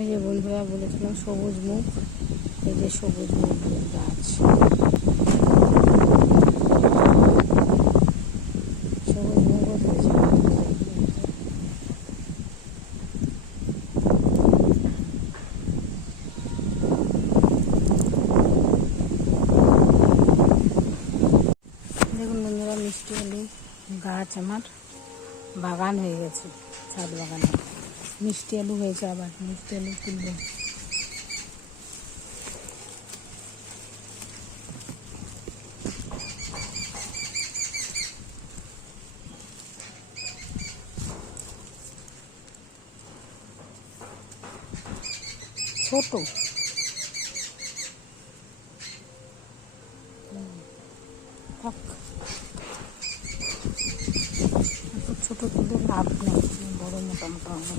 এই যে বন্ধুরা বলেছিলাম সবুজ মুগ, এই যে সবুজ মুগ গাছ, সবুজ মুগও ধরেছে। দেখুন বন্ধুরা, মিষ্টি আলু গাছ আমার বাগান হয়ে গেছে, ছাদ বাগানে মিষ্টি আলু হয়েছে, আবার মিষ্টি আলু তুলব। ছোট থাক, ছোট তুলে লাভ নেই, বড় মোটা মোটা হবে।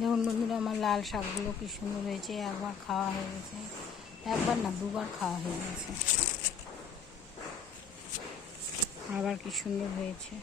দেখুন বন্ধুরা, আমার লাল শাকগুলো কি সুন্দর হয়েছে, একবার খাওয়া হয়ে গেছে, একবার না দুবার খাওয়া হয়ে গেছে, আবার কি সুন্দর হয়েছে।